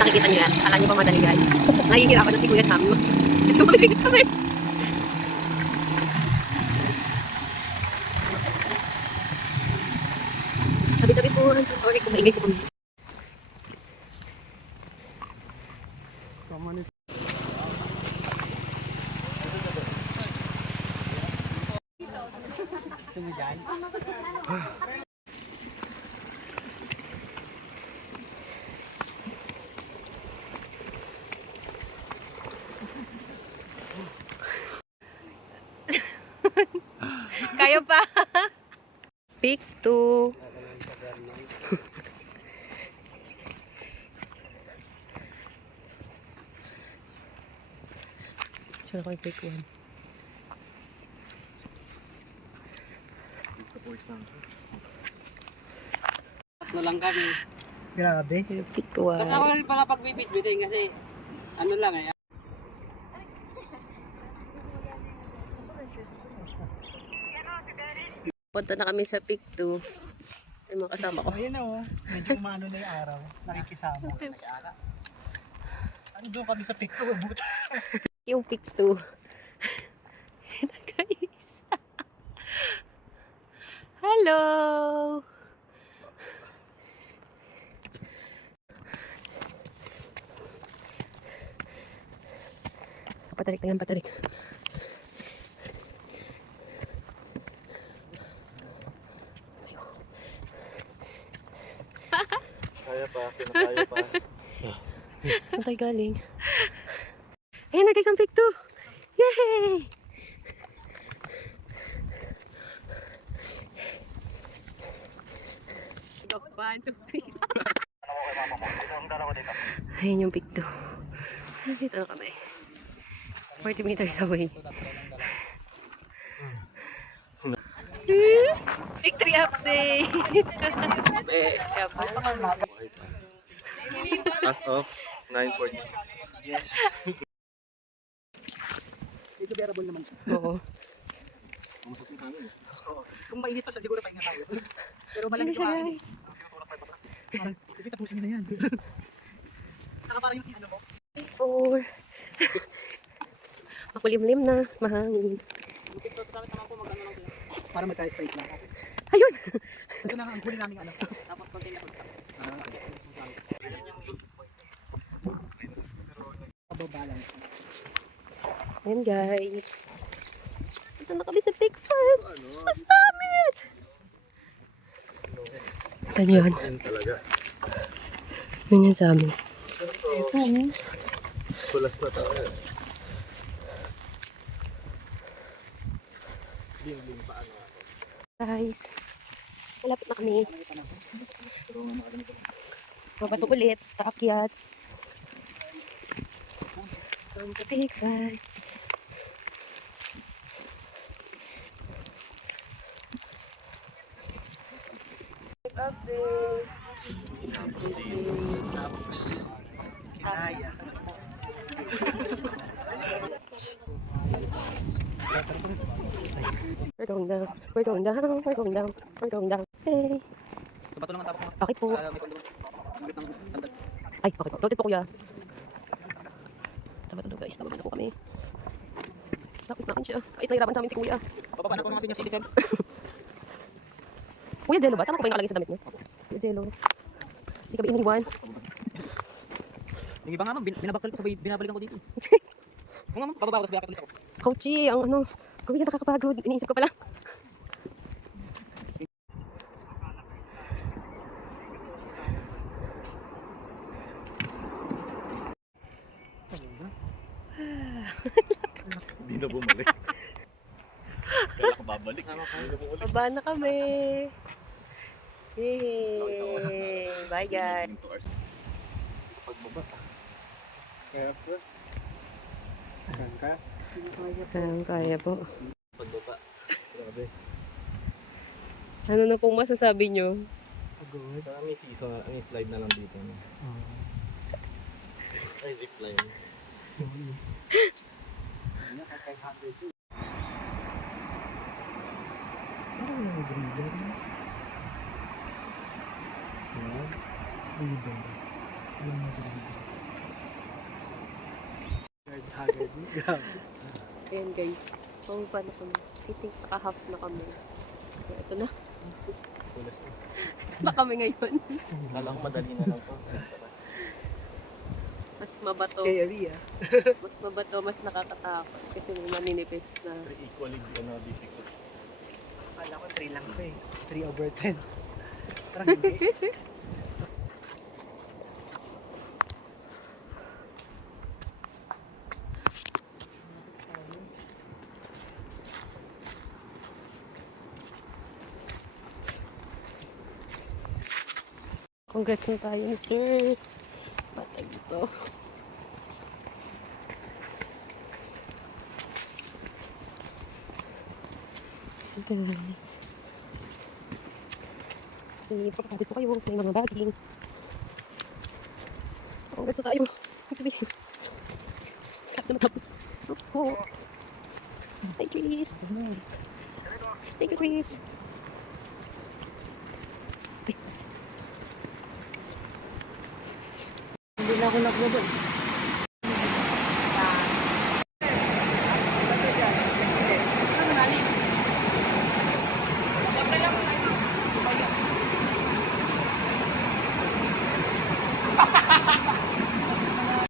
Nakikita nyo yan. Alam nyo pa madali guys. Nahihirapan na si Kuya Sam. Ito maliit kami. Tabi-tabi po. Sorry kung maingay ko po. Kaya pa. Pick 2. Saan ako yung pick 1? Tatlo lang kami. Grabe. Pick 1. Kasi ako rin pala pagbibit-bitin kasi ano lang eh. Punta na kami sa pick 2. Yung mga kasama ko. Ayun na oh. Medyo umano na yung araw. Nakikisama. Ano doon kami sa picto? Buta. Yung pick 2. Guys. Hello! Patarik na yan, patarik. Kaya pa, pinakaya pa. Saan tayo galing? Ayan na guys, ang pick 2! Yay! Go, 1, 2, 3. Ayan yung pick 2. Dito na kami. 40 meters away. Victory update! As of 9:46. Yes. Ito bearable naman siya. Oo. Kung mainit to, siguro pahinga tayo. Pero malamig yung akin. Parang, sige, tapusin nyo na yan. Saka parang yung ano mo. 4. Makulimlim na, mahangin. Para magka-straight lang. Ayun! Ito na nga ang huli namin ano. Tapos konti na. Balance. Ayan guys. Ito na kami sa pick 5. Sa summit! Ito yun. Ayun talaga. Yun yung sa amin. Kulas na tayo. Guys, malapit na kami. Mabato ulit, paakyat. Ang pick 5. Update. Tapos, kinaya. We're going down, we're going down, we're going down, we're going down. Hey. Bato lang ang tapos. Bakit po? Ay, bakit po? Loaded po kuya. Sabat na guys, nababa na po kami. Tapos natin siya. Kahit nahirapan sa amin si kuya. Bababa na ko ng senior citizen. Kuya Jello ba? Tama ko ba yung nakalagay sa damit niya? Kuya Jello. Hindi kami iniwan. Yung iba nga mo, binabakal ko, sabay binabalikan ko dito. Kung nga mo, bababa ko, sabay akit ulit ako. Coachy, ang ano. Kuya, nakakapagod. Iniisip ko pala. Hindi na bumalik. Kaya ako babalik. Hindi na bumalik. Baba na kami. Yay! Bye guys. Sa pagbaba. Kaya po. Kaya. Kaya po. Pagbaba. Grabe. Ano na pong masasabi nyo? Saka may season, may slide na lang dito. No? Ay, zipline. Parang yung breeder. Breeder. Yung breeder. Haggard. Grabe. Ayan guys. Kung paano kami. I think naka-half na kami. Kaya ito na. Pulas na. Ito na kami ngayon. Kala ko madali na lang to. Mas mabato. Scary ah. Mas mabato, mas nakakatakot. Kasi may maninipis na. Pero equally difficult. Akala ko 3 lang pa eh. 3/10. Parang hindi. Congrats na tayo, Mr. Patay ito. Guys. Ipapakadit po kayo. May mga baging. Congrats na tayo. Ang sabihin. Kat na matapos. Oh. Hi, Chris. Thank you, Chris. Hindi na ako nagbabal.